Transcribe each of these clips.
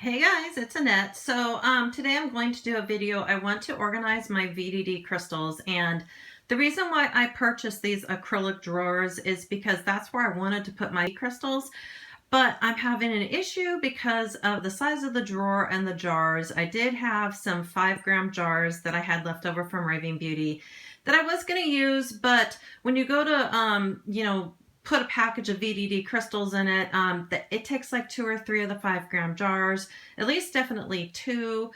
Hey guys, it's Annette. So today I'm going to do a video. I want to organize my VDD crystals, and the reason why I purchased these acrylic drawers is because that's where I wanted to put my crystals, but I'm having an issue because of the size of the drawer and the jars. I did have some 5-gram jars that I had left over from Raving Beauty that I was going to use, but when you go to put a package of VDD crystals in it, it takes like 2 or 3 of the 5-gram jars, at least definitely 2,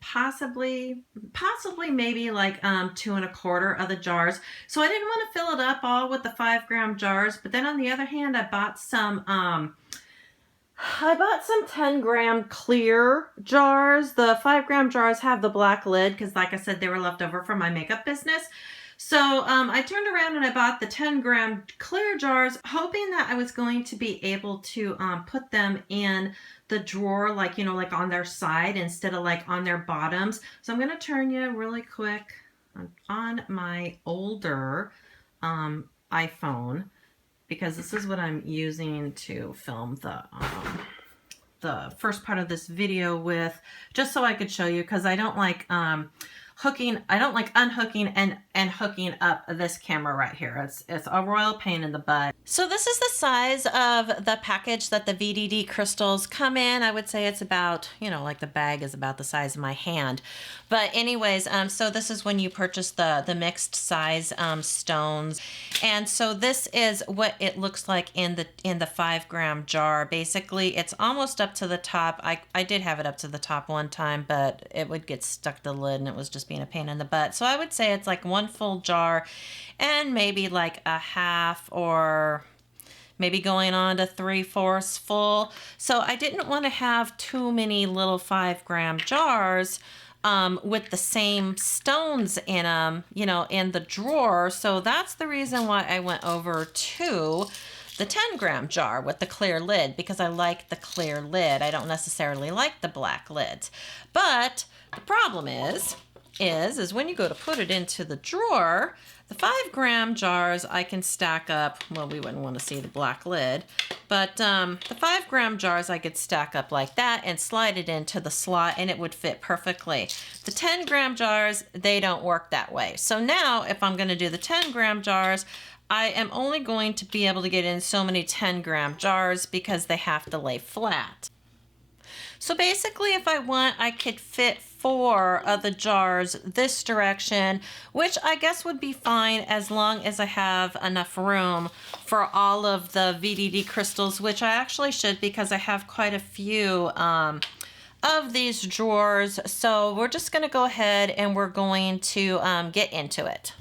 possibly maybe like 2 1/4 of the jars. So I didn't want to fill it up all with the 5-gram jars, but then on the other hand, I bought some 10-gram clear jars. The 5-gram jars have the black lid because, like I said, they were left over from my makeup business. So I turned around and I bought the 10-gram clear jars, hoping that I was going to be able to put them in the drawer, like on their side instead of like on their bottoms. So I'm going to turn you really quick on my older iPhone, because this is what I'm using to film the first part of this video with, just so I could show you, because I don't like unhooking and hooking up this camera right here. It's a royal pain in the butt. So this is the size of the package that the VDD crystals come in. I would say it's about, like the bag is about the size of my hand. But anyways, so this is when you purchase the mixed size stones. And so this is what it looks like in the 5-gram jar. Basically, it's almost up to the top. I did have it up to the top one time, but it would get stuck to the lid and it was just being a pain in the butt. So I would say it's like 1 full jar and maybe like a half, or maybe going on to 3/4 full. So I didn't want to have too many little 5-gram jars with the same stones in them, in the drawer. So that's the reason why I went over to the 10-gram jar with the clear lid, because I like the clear lid. I don't necessarily like the black lids. But the problem is when you go to put it into the drawer, the 5-gram jars I can stack up. Well, we wouldn't want to see the black lid, but the 5-gram jars I could stack up like that and slide it into the slot and it would fit perfectly. The 10-gram jars, they don't work that way. So now if I'm going to do the 10-gram jars, I am only going to be able to get in so many 10-gram jars because they have to lay flat. So basically, if I want, I could fit 4 of the jars this direction, which I guess would be fine as long as I have enough room for all of the VDD crystals, which I actually should, because I have quite a few of these drawers. So we're just going to go ahead and we're going to get into it.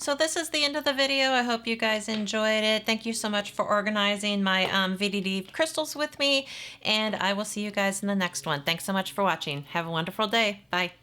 So this is the end of the video. I hope you guys enjoyed it. Thank you so much for organizing my VDD crystals with me, and I will see you guys in the next one. Thanks so much for watching. Have a wonderful day. Bye.